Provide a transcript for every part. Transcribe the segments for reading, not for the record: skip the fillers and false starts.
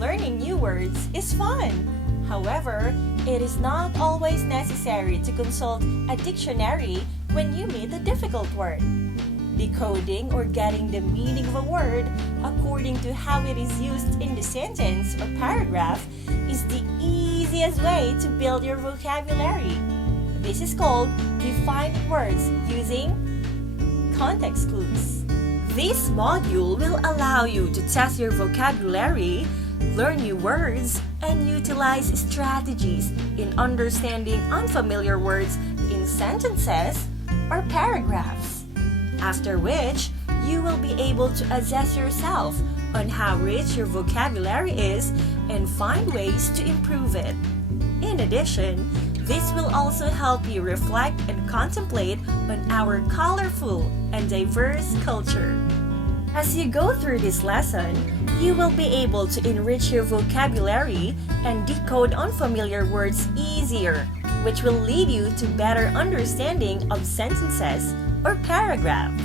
Learning new words is fun. However, it is not always necessary to consult a dictionary when you meet a difficult word. Decoding or getting the meaning of a word according to how it is used in the sentence or paragraph is the easiest way to build your vocabulary. This is called defining words using context clues. This module will allow you to test your vocabulary, learn new words, and utilize strategies in understanding unfamiliar words in sentences or paragraphs. After which, you will be able to assess yourself on how rich your vocabulary is and find ways to improve it. In addition, this will also help you reflect and contemplate on our colorful and diverse culture. As you go through this lesson, you will be able to enrich your vocabulary and decode unfamiliar words easier, which will lead you to better understanding of sentences or paragraphs.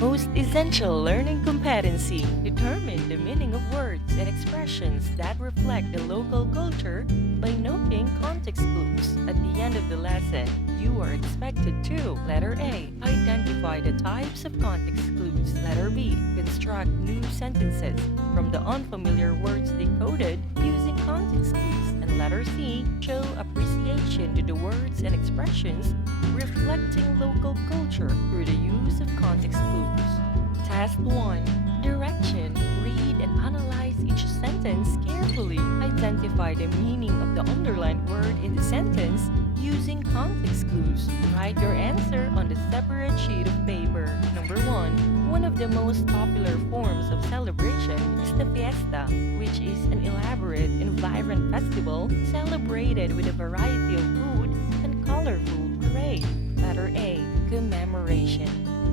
Most essential learning competency: determine the meaning of words and expressions that reflect the local culture by noting context clues. At the end of the lesson, you are expected to: letter A, identify the types of context clues. Letter B, construct new sentences from the unfamiliar words decoded using context clues. And letter C, show appreciation to the words and expressions reflecting local culture through the use of context clues. Task 1. Direction. Read and analyze each sentence carefully. Identify the meaning of the underlined word in the sentence using context clues. Write your answer on the separate sheet of paper. Number 1. One of the most popular forms of celebration is the fiesta, which is an elaborate and vibrant festival celebrated with a variety of food and colorful parade. Letter A, commemoration.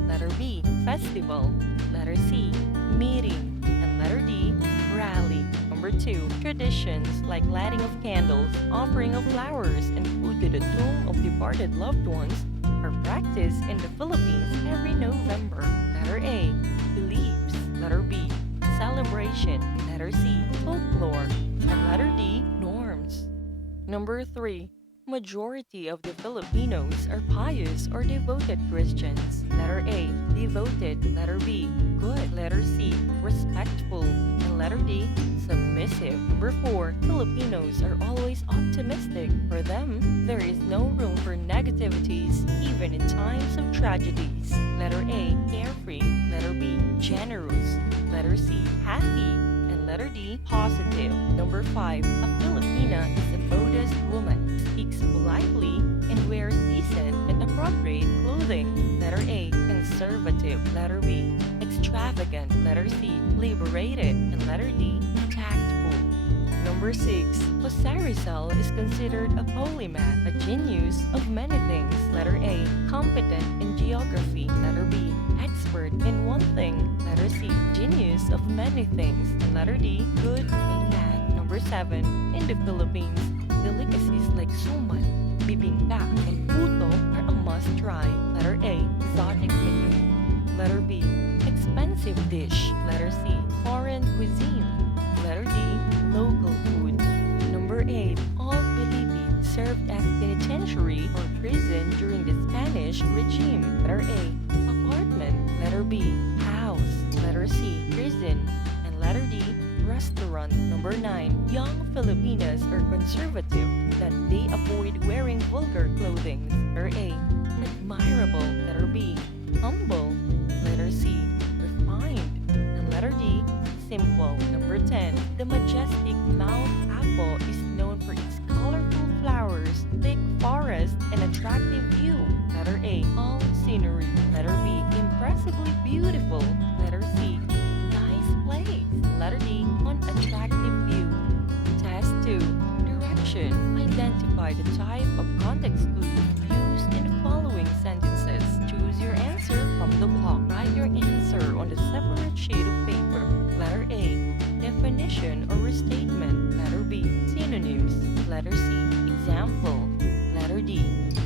Letter B, festival. Letter C, meeting. And letter D, rally. Number 2, traditions like lighting of candles, offering of flowers, and food to the tomb of departed loved ones are practiced in the Philippines every November. Letter A, beliefs. Letter B, celebration. Letter C, folklore. And letter D, norms. Number 3, majority of the Filipinos are pious or devoted Christians. Letter A, devoted. Letter B, good. Letter C, respectful. And letter D, submissive. Number 4, Filipinos are always optimistic. For them, there is no room for negativities even in times of tragedies. Letter A, carefree. Letter B, generous. Letter C, happy. And letter D, positive. Number 5, a Filipina is a modest woman, speaks politely, and wears decent and appropriate clothing. Letter A, conservative. Letter B, extravagant. Letter C, liberated. And letter D, tactful. Number 6, Jose Rizal is considered a polymath, a genius of many things. Letter A, competent in geography. Letter B, expert in one thing. Letter C, genius of many things. And letter D, good in math. Number 7, in the Philippines, delicacies like suman, bibingka, and puto are a must-try. Letter A, exotic menu. Letter B, expensive dish. Letter C, foreign cuisine. Letter D, local food. Number 8, all Philippines served as penitentiary or prison during the Spanish regime. Letter A, apartment. Letter B, house. Letter C, prison. And letter D, restaurant. Number 9, young Filipinas are conservative, that they avoid wearing vulgar clothing. Letter A, admirable. Letter B, humble. Letter C, refined. And letter D, simple. Number 10, the majestic Mount Apo is known for its colorful flowers, thick forest, and attractive view. Letter A, all scenery. Letter B, impressively beautiful. Letter C, nice place. Letter D, unattractive view. Task 2, direction. Identify the type of context clues used in the following sentences. Choose your answer from the block. Write your answer on the separate sheet of paper. Letter A, definition or restatement. Letter B, synonyms. Letter C, example. Letter D,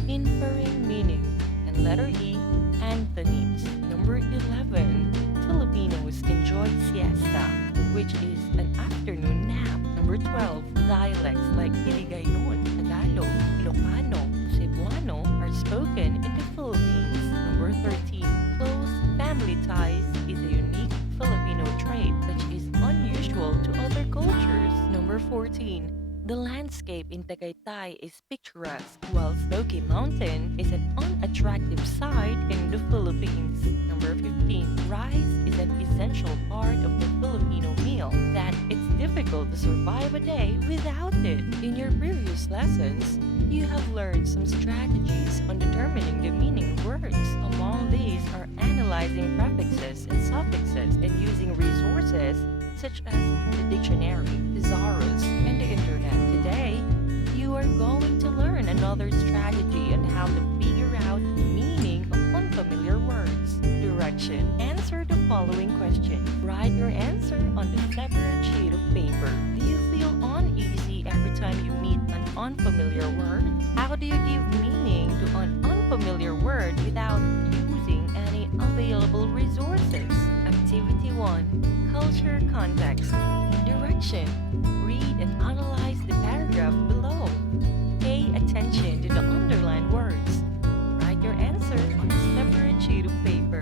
inferring meaning. And letter E, antonyms. Number 11, Filipino common in the Philippines. Number 13. Close family ties is a unique Filipino trait which is unusual to other cultures. Number 14. The landscape in Tagaytay is picturesque, while Smoky Mountain is an unattractive sight in the Philippines. Number 15. Rice is an essential part of the Filipino meal that it's difficult to survive a day without it. In your previous lessons, you have learned some strategies on determining the meaning of words. Among these are analyzing prefixes and suffixes and using resources such as the dictionary, thesaurus, and the internet. Today, you are going to learn another strategy on how to figure out the meaning of unfamiliar words. Direction. Answer the following question. Write your answer on the separate sheet of paper. Do you feel uneasy every time you meet an unfamiliar word? How do you give meaning to an unfamiliar word without using any available resources? Activity 1. Culture context. Direction. Read and analyze the paragraph below. Pay attention to the underlined words. Write your answer on a separate sheet of paper.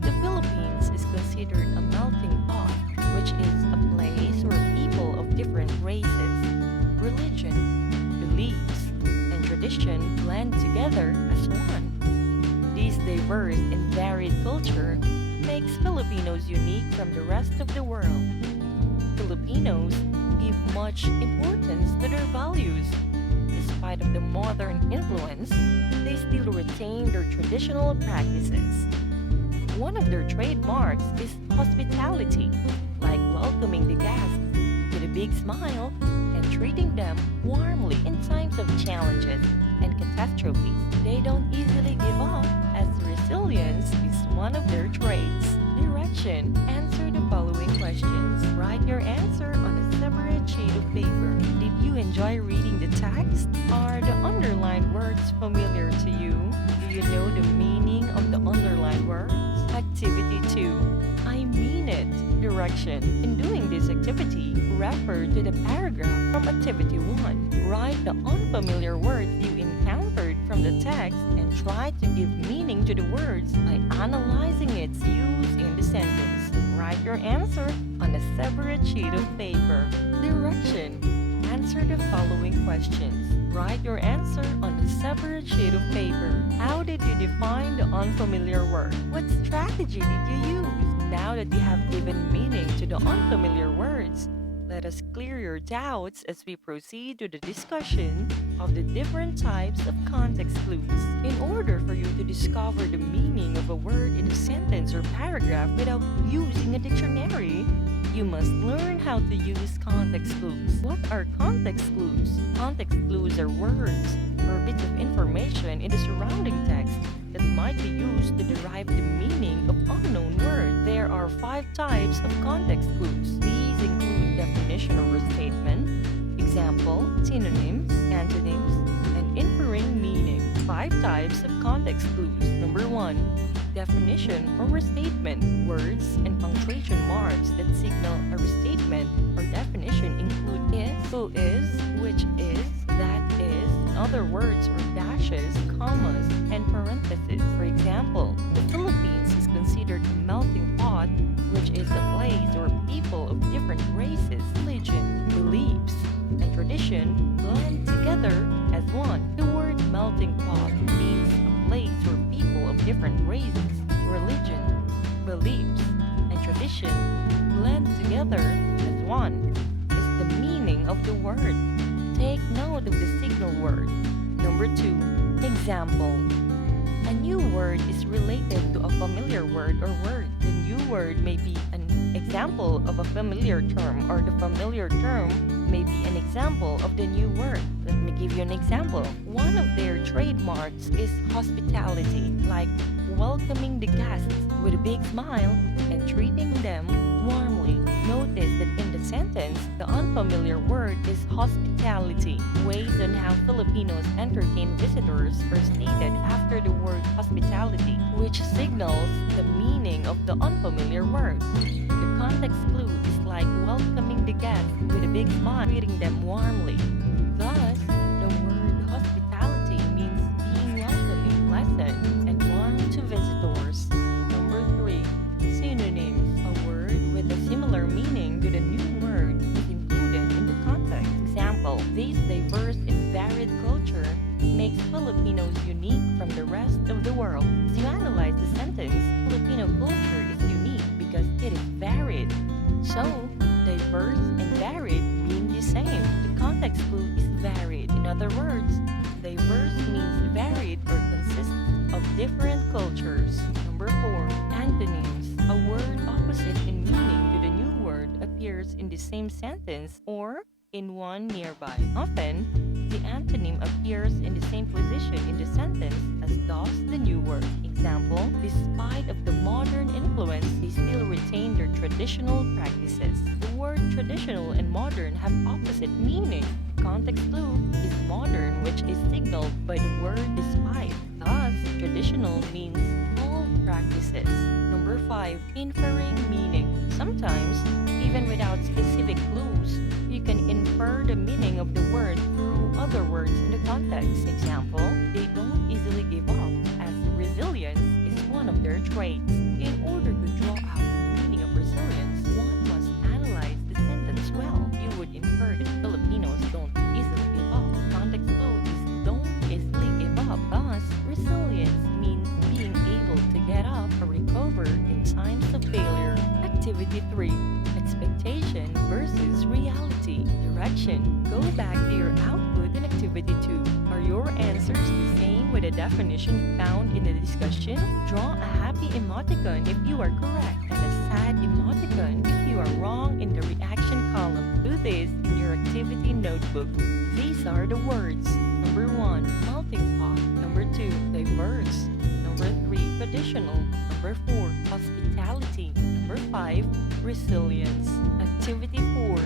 The Philippines is considered a melting pot, which is a place where people of different races, religion, beliefs, and tradition blend together as one. This diverse and varied culture makes Filipinos unique from the rest of the world. Filipinos give much importance to their values. Despite of the modern influence, they still retain their traditional practices. One of their trademarks is hospitality, like welcoming the guests with a big smile and treating them warmly in times of challenges and catastrophes. They don't easily give up, as resilience is one of their traits. Direction. Answer the following questions. Write your answer on a separate sheet of paper. Did you enjoy reading the text? Are the underlined words familiar to you? Do you know the meaning of the underlined words? Activity 2. I mean it. Direction. In doing this activity, refer to the paragraph from Activity 1. Write the unfamiliar words you encountered from the text and try to give meaning to the words by analyzing its use in the sentence. Write your answer on a separate sheet of paper. Direction. Answer the following questions. Write your answer on a separate sheet of paper. How did you define the unfamiliar word? What strategy did you use? Now that you have given meaning to the unfamiliar words, let us clear your doubts as we proceed to the discussion of the different types of context clues. In order for you to discover the meaning of a word in a sentence or paragraph without using a dictionary, you must learn how to use context clues. What are context clues? Context clues are words or bits of information in the surrounding text that might be used to derive the meaning of unknown words. There are 5 types of context clues. These include definition or restatement, example, synonyms, antonyms, and inferring meaning. 5 types of context clues. Number 1. Definition or restatement. Words and punctuation marks that signal a restatement or definition include is, who is, which is, that is, other words or dashes, commas, and parentheses. For example, the Philippines is considered a melting pot, which is a place where people of different races, religion, beliefs, and tradition blend together as one. The word melting pot means a place where people of different races, religion, beliefs, and tradition blend together as one is the meaning of the word. Take note of the signal word. Number 2. Example. A new word is related to a familiar word or word. The new word may be an example of a familiar term, or the familiar term may be an example of the new word. Let me give you an example. One of their trademarks is hospitality, like welcoming the guests with a big smile and treating them warmly. Notice that in the sentence, the unfamiliar word is hospitality. Ways on how Filipinos entertain visitors are stated after the word hospitality, which signals the meaning of the unfamiliar word. The context clue is like welcoming the guests with a big smile, treating them warmly. Thus, the word hospitality means being welcome. Filipinos unique from the rest of the world? As you analyze the sentence, Filipino culture is unique because it is varied. So, diverse and varied mean the same. The context clue is varied. In other words, diverse means varied or consists of different cultures. Number 4, antonyms. A word opposite in meaning to the new word appears in the same sentence or in one nearby. Often, the antonym appears in the same position in the sentence as does the new word. Example, despite of the modern influence, they still retain their traditional practices. The word traditional and modern have opposite meaning. Context clue is modern, which is signaled by the word despite. Thus, traditional means all practices. Number 5, inferring meaning. Sometimes, even without specific clues, you can infer the meaning of the word through other words in the context. Example, they don't easily give up, as resilience is one of their traits. In order to draw out the meaning of resilience, one must analyze the sentence well. You would infer that Filipinos don't easily give up. Context clue is don't easily give up. Thus, resilience means being able to get up or recover in times of failure. Activity 3. Expectation versus reality. Direction. Go back to your output in Activity 2. Are your answers the same with the definition found in the discussion? Draw a happy emoticon if you are correct and a sad emoticon if you are wrong in the reaction column. Do this in your activity notebook. These are the words. Number 1, melting pot. Number 2, diverse. Number 3, traditional. Number 4, hospitality. Number 5, resilience. Activity 4,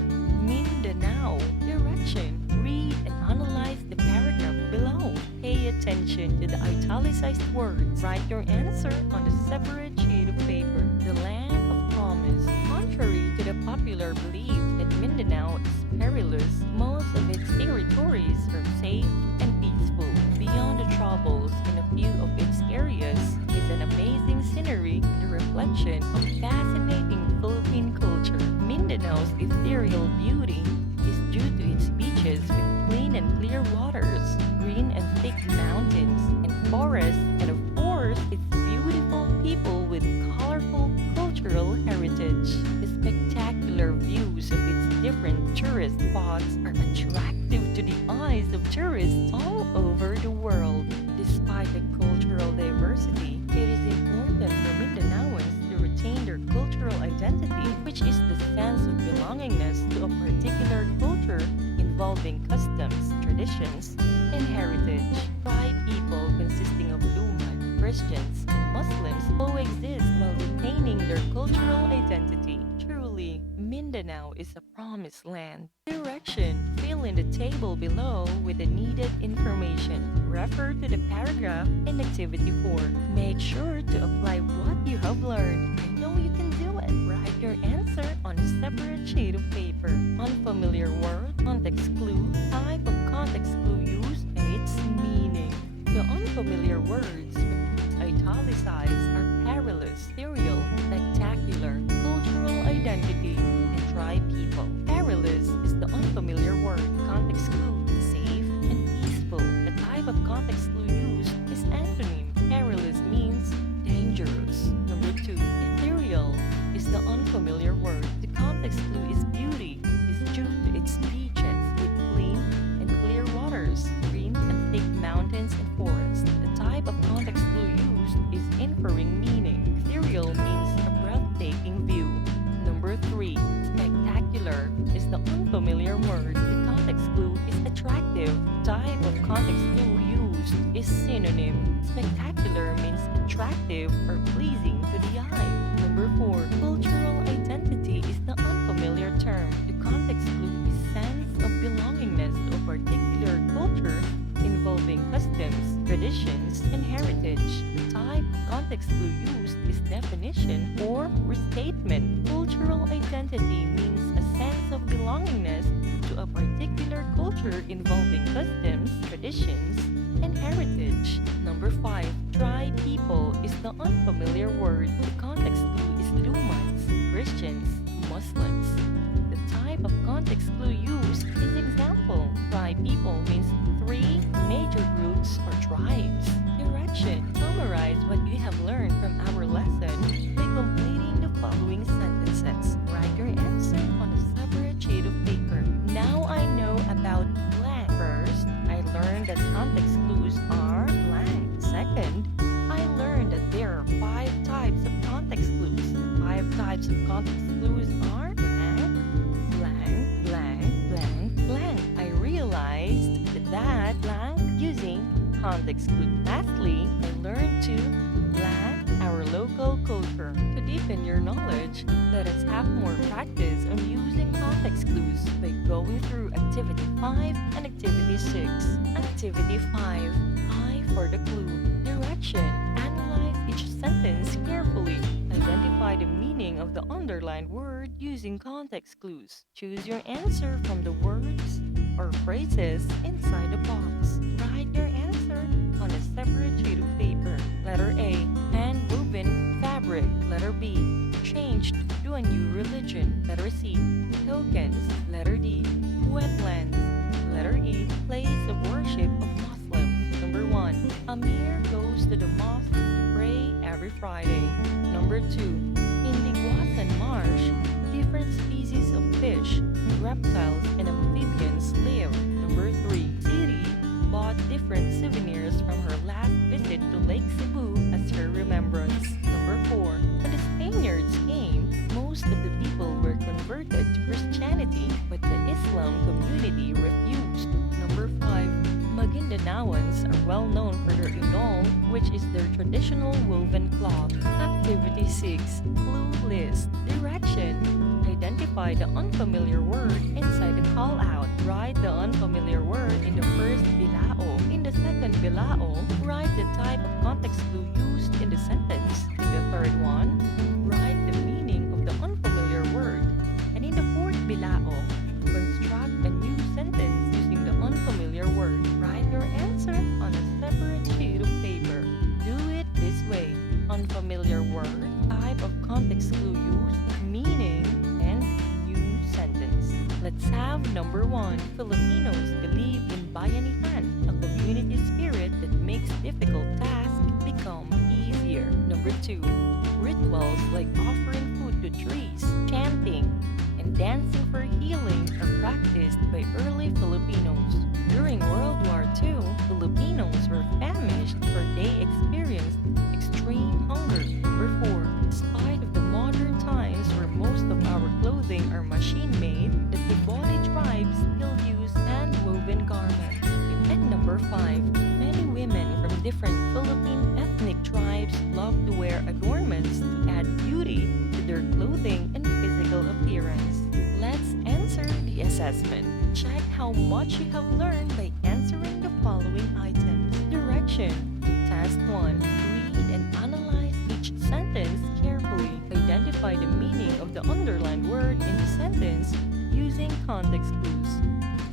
Mindanao. Direction. Read and analyze the paragraph below. Pay attention to the italicized words. Write your answer on a separate sheet of paper. The land of promise. Contrary to the popular belief that Mindanao is perilous, most of its territories are safe and peaceful. Beyond the troubles in a few of its areas is an amazing scenery and a reflection of fascinating Philippine culture. Mindanao's ethereal beauty is due to its beaches with clean and clear waters, green and thick mountains and forests, and of course, its beautiful people with colorful cultural heritage. The spectacular views of its different tourist spots are attractive to the eyes of tourists all over the world. Despite the cultural diversity, it is important for Mindanaoans to retain their cultural identity, which is the sense of belongingness to a particular culture involving customs, traditions, and heritage. Tribe people consisting of Luman, Christians, and Muslims coexist while retaining their cultural identity. Truly, Mindanao is a promised land. Direction. Fill in the table below with the needed information. Refer to the paragraph in Activity 4. Make sure to apply what you have learned. I know you can do it. Write your answer on a separate sheet of paper. Unfamiliar word, context clue, type of context clue used, and its meaning. The unfamiliar words italicized are perilous, ethereal, spectacular, cultural identity, and tribe people. Perilous is the unfamiliar word. Context clue, safe and peaceful. The type of context clue used is antonym. Perilous means dangerous. Number 2, ethereal is the unfamiliar word. The context clue is beauty, is due to its beaches with clean and clear waters, green and thick mountains and forests. The type of context clue used is inferring meaning. Ethereal means a breathtaking view. Number 3, spectacular is the unfamiliar word. The context clue is attractive. Type of context clue used is synonym. Spectacular means attractive or pleasing to the eye. Number 4, cultural identity is the unfamiliar term. The context clue is sense of belongingness to a particular culture involving customs, traditions, and heritage. The type of context clue used is definition or restatement. Cultural identity means a sense of belongingness to a particular culture involving customs, traditions, and heritage. Number 5, tribe people is the unfamiliar word. The context clue is Lumans, Christians, Muslims. The type of context clue used is example. Tribe people means 3 major groups or tribes Context clues are blank, blank, blank, blank, blank. I realized that blank using context clues. Lastly, I learned to blank our local culture. To deepen your knowledge, let us have more practice on using context clues by going through Activity 5 and Activity 6. Activity 5. I for the clue. Direction. Analyze each sentence carefully. Identify the meaning of the underlined word using context clues. Choose your answer from the words or phrases inside the box. Write your answer on a separate sheet of paper. Letter A. Hand-woven fabric. Letter B. Changed to a new religion. Letter C. Tokens. Letter D. Wetlands. Letter E. Place of worship of Muslims. Number 1. Amir goes to the mosque to pray every Friday. Number 2. In Liguasan Marsh, different species of fish, reptiles, and amphibians live. Number 3. Siri bought different souvenirs from her last visit to Lake Cebu as her remembrance. Number 4. When the Spaniards came, most of the people were converted to Christianity, but the Islam community refused. Number 5. Maguindanaoans are well known for their inol, which is their traditional woven cloth. Activity 6. Clue list. Direction. Identify the unfamiliar word inside the call-out. Write the unfamiliar word in the first bilao. In the second bilao, write the type of context clue used in the sentence. In the third one, write the meaning of the unfamiliar word. And in the fourth bilao, construct a new sentence using the unfamiliar word. Write your answer on a separate sheet of paper. Do it this way. Unfamiliar word, type of context clue used, meaning, and new sentence. Let's have number 1. Filipinos believe in bayanihan, a community spirit that makes difficult tasks become easier. Number 2. Rituals like offering food to trees, chanting, and dancing for healing are practiced by early Filipinos. During World War II, Filipinos were famished for they experienced extreme hunger. Number 4. Despite of the modern times where most of our clothing are machine-made, the Tiboli tribes still use hand-woven garments. And number 5. Many women from different Philippine ethnic tribes love to wear adornments to add beauty to their clothing and physical appearance. Let's answer the assessment. Check how much you have learned by answering the following items. Direction. Task 1. Read and analyze each sentence carefully. Identify the meaning of the underlined word in the sentence using context clues.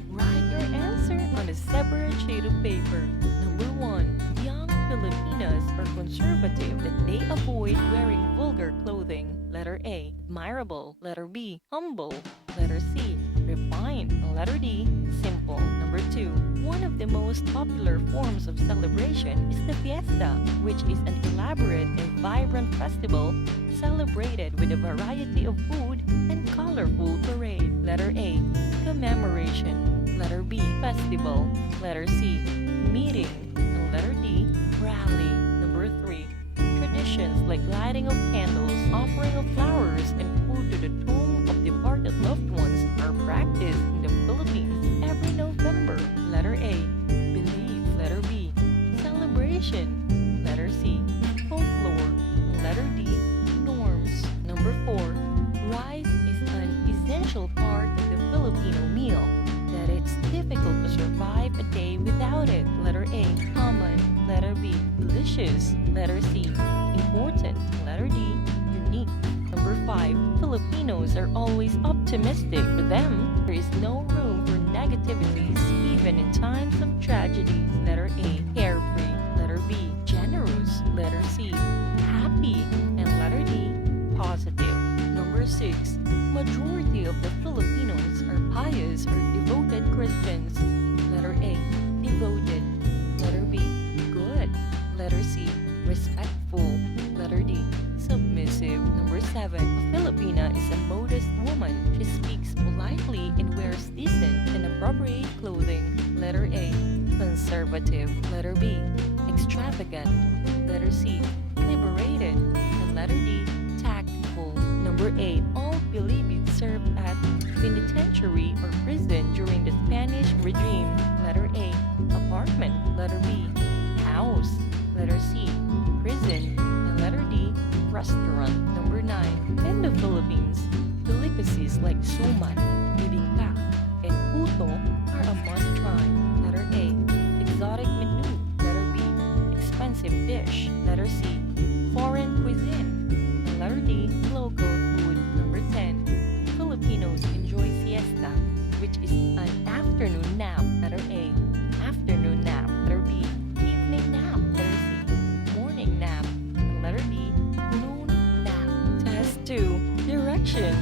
Write your answer on a separate sheet of paper. Number 1. Young Filipinas are conservative that they avoid wearing vulgar clothing. Letter A. Admirable. Letter B. Humble. Letter C. Refined. Letter D. Simple. Number 2. One of the most popular forms of celebration is the fiesta, which is an elaborate and vibrant festival celebrated with a variety of food and colorful parade. Letter A. Commemoration. Letter B. Festival. Letter C. Meeting. And letter D. Rally. Number 3. Traditions like lighting of candles, offering of flowers, and food to the tomb of departed loved ones are practiced in the Philippines every November. Letter A. Belief. Letter B. Celebration. Letter C. Folklore. Letter D. Norms. Number 4. Rice is an essential part of the Filipino meal, that it's difficult to survive a day without it. Letter A. Common. Letter B. Delicious. Letter C. Important. Letter D. Unique. Number 5. Filipinos are always optimistic. For them, there is no room for negativities, even in times of tragedy. Letter A. Carefree. Letter B. Generous. Letter C. Happy. And letter D. Positive. Number 6. Majority of the Filipinos are pious or devoted Christians. Letter A. Devoted. Letter B. Good. Letter C. Respectful. Letter D. Submissive. Number 7. A Filipina is a modest woman. She speaks politely and wears decent and appropriate clothing. Letter A. Conservative. Letter B. Extravagant. Letter C. Liberated. And letter D. Tactful. Number 8. penitentiary or prison during the Spanish regime. Letter A. Apartment. Letter B. House. Letter C. Prison. And letter D. Restaurant. Number 9. In the Philippines, delicacies like suman, bibingka, and puto are a must-try. Letter A. Exotic menu. Letter B. Expensive dish. Letter C. Foreign cuisine. And letter D. Local food. Number 10. Filipinos enjoy siesta, which is an afternoon nap. Letter A. Afternoon nap. Letter B. Evening nap. Letter C. Morning nap. And letter D. Noon nap. Test 2. Direction.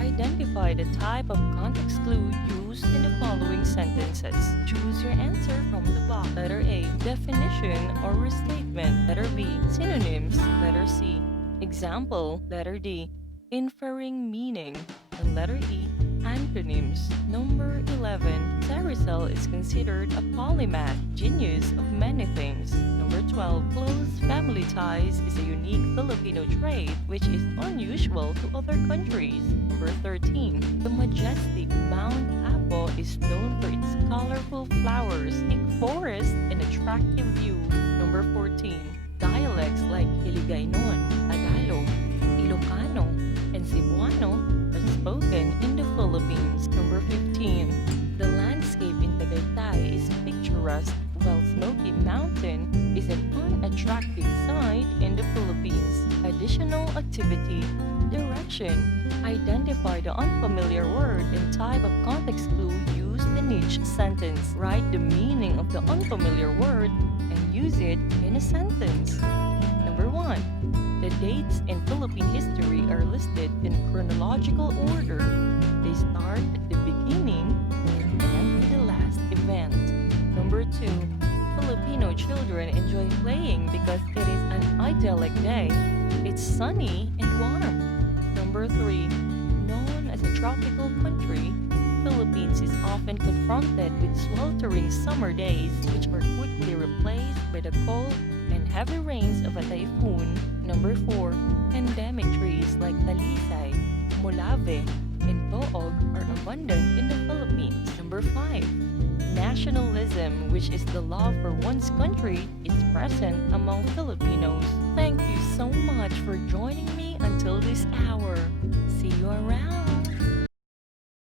Identify the type of context clue used in the following sentences. Choose your answer from the box. Letter A. Definition or restatement. Letter B. Synonyms. Letter C. Example. Letter D. Inferring meaning. And letter E. Antonyms. Number 11. Sarisel is considered a polymath, genius of many things. Number 12. Close family ties is a unique Filipino trait which is unusual to other countries. Number 13. The majestic Mount Apo is known for its colorful flowers, thick forest, and attractive view. Number 14. Dialects like Hiligaynon, Tagalog, Ilocano, and Cebuano are spoken in the Philippines. Number 15. The landscape in Tagaytay is picturesque, while Smoky Mountain is an unattractive sight in the Philippines. Additional activity. Direction. Identify the unfamiliar word and type of context clue used in each sentence. Write the meaning of the unfamiliar word and use it in a sentence. Number 1. The dates in Philippine history are listed in chronological order. They start at the beginning and end with the last event. Number 2. Filipino children enjoy playing because it is an idyllic day. It's sunny and warm. Number 3. Known as a tropical country, Philippines is often confronted with sweltering summer days which are quickly replaced by the cold and heavy rains of a typhoon. Number 4. Endemic trees like talisay, mulave, and toog are abundant in the Philippines. Number 5. Nationalism, which is the love for one's country, is present among Filipinos. Thank you so much for joining me until this hour. See you around!